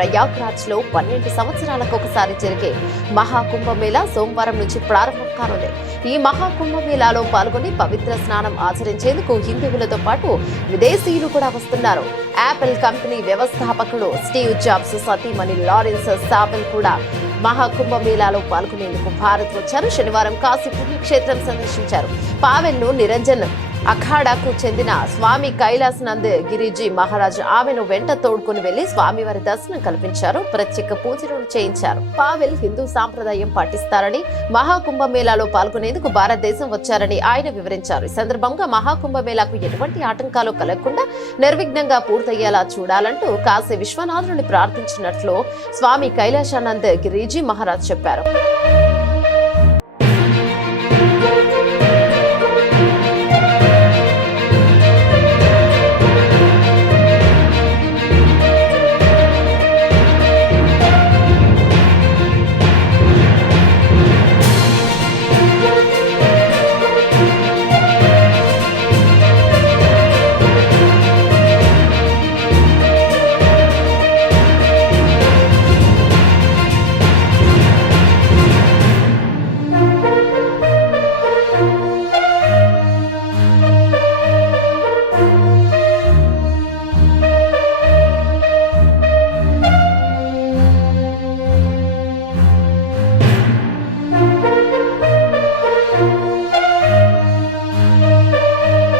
ప్రయాగ్రాజ్ లో 12 సంవత్సరాలకు ఒకసారి జరిగే మహాకుంభమేళా సోమవారం నుంచి ప్రారంభం కానుంది. ఈ మహాకుంభమేళాలో పాల్గొని పవిత్ర స్నానం ఆచరించేందుకు హిందువులతో పాటు విదేశీయులు కూడా వస్తున్నారు. యాపిల్ కంపెనీ వ్యవస్థాపకుడు స్టీవ్ జాబ్స్ సతీమణి లారెన్స్ సాబెల్ కూడా మహాకుంభమేళాలో పాల్గొనేందుకు భారత్ వచ్చారు. శనివారం కాశీ పుణ్యక్షేత్రం సందర్శించారు. పావెల్ ను నిరంజన్ అఖాడాకు చెందిన స్వామి కైలాస్ నంద్ గిరిజీ మహారాజ్ ఆమెను వెంట తోడుకుని వెళ్లి స్వామివారి దర్శనం కల్పించారు. ప్రత్యేక పూజలను చేయించారు. పావెల్ హిందూ సాంప్రదాయం పాటిస్తారని, మహాకుంభమేళాలో పాల్గొనేందుకు భారతదేశం వచ్చారని ఆయన వివరించారు. ఈ సందర్భంగా మహాకుంభమేళాకు ఎటువంటి ఆటంకాలు కలగకుండా నిర్విఘ్నంగా పూర్తయ్యేలా చూడాలంటూ కాశీ విశ్వనాథుని ప్రార్థించినట్లు స్వామి కైలాసానంద్ గిరిజీ మహారాజ్ చెప్పారు.